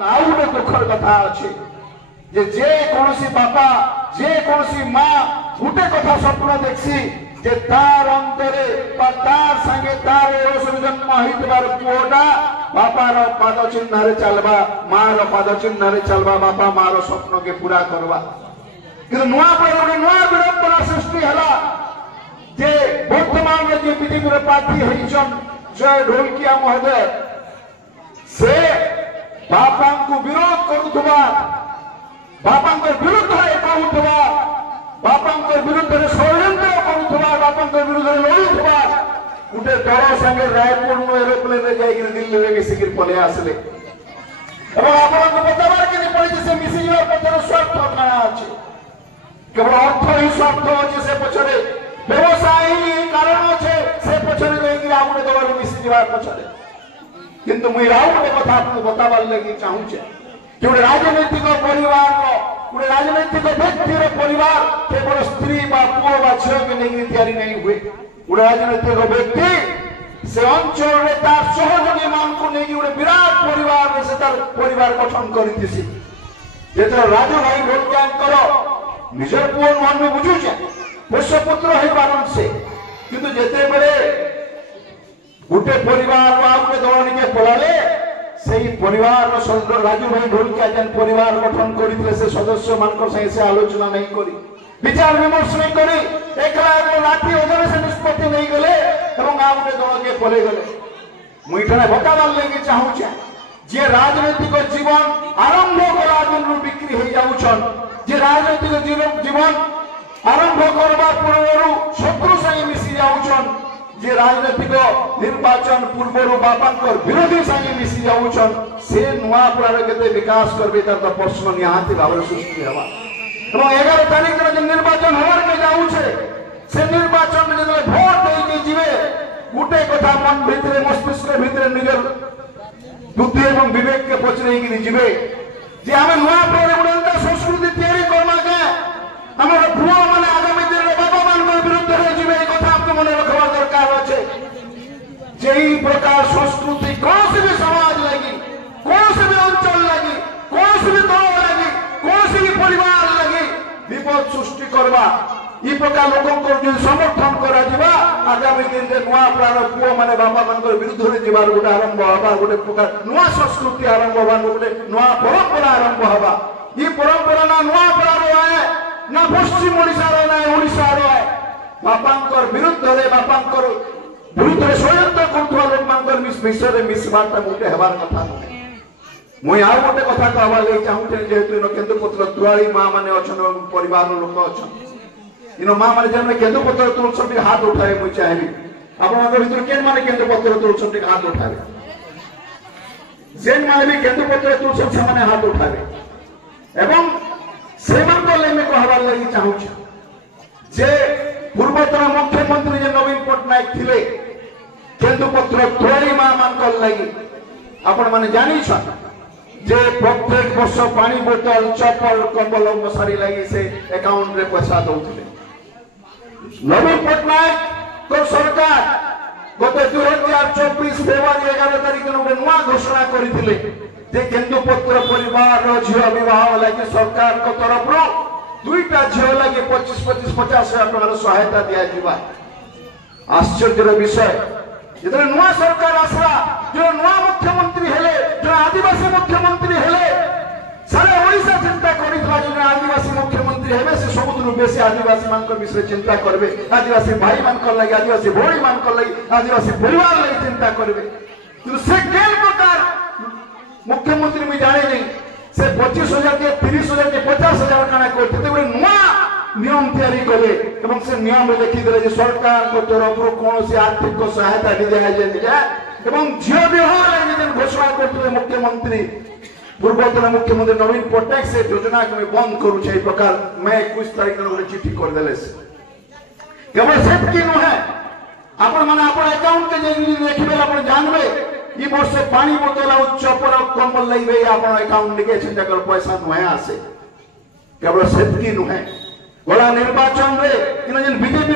आउ गोटे दुखर कथा अच्छे जे कौन बापा जे कौन माँ गोटे कथा स्वप्न देखसी जे तार अंतरे तार संगे तार जन्म होइतबार पुओटा बापार पाद चिन्ह रे चलबा मार पाद चिन्ह रे चलबा बापा मार स्वप्न के पूरा करबा कि नुआ पर गोटे नुआ विडंबना सृष्टि हला जे वर्तमान में जे बीजेपी प्रार्थी होइछन जय ढोलकिया महोदय से बापा को विरोध करुवा बापा विरुद्ध कहूवा बापा विरुद्ध षड्यंत्र करुवा बापा विरुद्ध लड़ुवा गोटे दल संगे रायपुर एरोप्लेन में जाकर दिल्ली में मिसिक पलि आसले आपको बताबार के पड़े से मिसी जा पचर स्वार्थ ना अच्छे केवल अर्थ ही स्वार्थ अच्छे से पछरे व्यवसाय ही कारण अच्छे से पछरे जाकर आ गोटे दल मिसी जा पछरे किंतु मुई राउ गोटे कथा आपको बताबार लगी चाहूचे कि गोटे राजनैतिक परिवार गोटे राजनैतिक व्यक्तिर परिवार केवल स्त्री बा पुओ बा झियो के नहीं तैयारी नहीं हुए गोटे राजनैतिक व्यक्ति से अंचल रे तार सहयोगी मान को नहीं गोटे विराट परिवार में से तार परिवार गठन करितिसी जेते राजू भाई ढोलकियांकर निजर पुओ मन में बुझुचे पोष्यपुत्र हे बारन से किंतु जेते बेले गोटे परिवार गोटे दल निके पलाले सेही परिवार राजू भाई ढोलकिया जेन परिवार गठन करते से सदस्य मान से आलोचना नहीं करी विचार विमर्श नहीं करी एकला राति अधरे से निष्पत्ति नहीं गले एवं आ गोटे दल के पले गले मुई ठने बताबार लगी चाहूचे जे राजनैतिक जीवन आरंभ कला दिन बिक्री हो जाउछन जे राजनैतिक जीवन आरंभ करबा पूर्व शत्रु संगे मिसी जाउछन जे राजनैतिक निर्वाचन पूर्व बापा विरोधी संगे मिसी जाउछन से नुआ पुरार केते विकास करबे तर तो प्रश्न निहाती भाव सृष्टि हवा एवं 11 तारीख दिन जे निर्वाचन होर के जाउछे से निर्वाचन में जे वोट दे के जीवे गुटे कथा मन भितरे मस्तिष्क भितरे निजर बुद्धि एवं विवेक के पचरे कि जीवे जे हमें नुआ पुरार गुणवत्ता संस्कृति तैयारी करना के हमर पुआ माने आगामी दिन रे बाबा मान को विरुद्ध रे जीवे ए कथा आपको मन रखवा दरकार अछि जेई प्रकार संस्कृति कौन भी समाज लगी कौन भी अंचल लगी कौन भी दल लगी कौन भी परिवार लगी विपद सृष्टि करवा ई प्रकार लोगों को जो समर्थन करा जीवा आगामी दिन रे नुआ प्राण पुओ माने बाबा मान को विरुद्ध रे जीवार गोटे आरंभ हवा गोटे प्रकार नुआ संस्कृति आरंभ हवा गोटे नुआ परंपरा आरंभ हवा ई परंपरा ना नुआ प्राण है ना पश्चिम ओडिशा रो ना ओडिशा रो है बापा विरुद्ध रे बापा विरुद्ध रे षड्यंत्र करथुवा लोक मानकर मिसर रे मिसबाटा गोटे हेबार कथा मुई आ गोटे कथा कहबा ले चाहूते जेहेतु केंद्रपत्र दुआरी मां माने अछन परिवार लोक अछन इनो मां माने जने केंद्रपत्र तुलसन के हाथ उठाए मुई चाहेबी आपन भीतर केन माने केंद्रपत्र तुलसन के हाथ उठावे जेन माने भी केंद्रपत्र तुलसन से माने हाथ उठावे एवं सेमान को ले में कहबा लगी चाहूछ जे पूर्वतन मुख्यमंत्री जे नवीन पटनायक थिले केंद्रपत्र दुआरी मां मान को लगी आपण माने जानि छ जे प्रत्येक वर्ष पानी बोतल चप्पल कंबल मसारी लगी से अकाउंट रे पैसा दउथिले नवीन पटनायक तो सरकार गत 2024 फेब्रुआरी 11 तारिख दिन नुआ घोषणा करिथिले जे केंद्रपत्र परिवार झियो विवाह लगी सरकार को तरफ रो दुईटा झियो लगी 25-50 हजार सहायता दिया जीवा आश्चर्यर विषय जितने नुआ सरकार आसला जो नुआ मुख्यमंत्री हेले जो आदिवासी मुख्यमंत्री हेले सारे ओडिशा चिंता करितला जो आदिवासी मुख्यमंत्री हेबे से सबुदु बेसी आदिवासी मान को विषय चिंता करबे आदिवासी भाई मान को लगी आदिवासी भोड़ी मान को लगी आदिवासी परिवार लगी चिंता करबे तो से केन प्रकार मुख्यमंत्री भी जाने नहीं से 25,000 के 30,000 के 50,000 काना करते ते नुआ नियम तैयारी कले एवं से नियम में लिखि देले जे सरकार को तरफ कौन से आर्थिक सहायता दी जाए एवं झियो विवाह लगी घोषणा करते मुख्यमंत्री पूर्वतन मुख्यमंत्री नवीन पटनायक से योजना को मैं बंद करू छे प्रकार मैं 21 तारीख दिन चिट्ठी कर देले केवल सेतकी न है आपण माने आपण अकाउंट के जे देखिबे आपण जानबे ई वर्ष पानी बोतल और चप्पल और कंबल लईबे आपण अकाउंट निके चिंता कर पैसा नुहे आसे केवल सेतकी न है गला निर्वाचन रे इन बीजेपी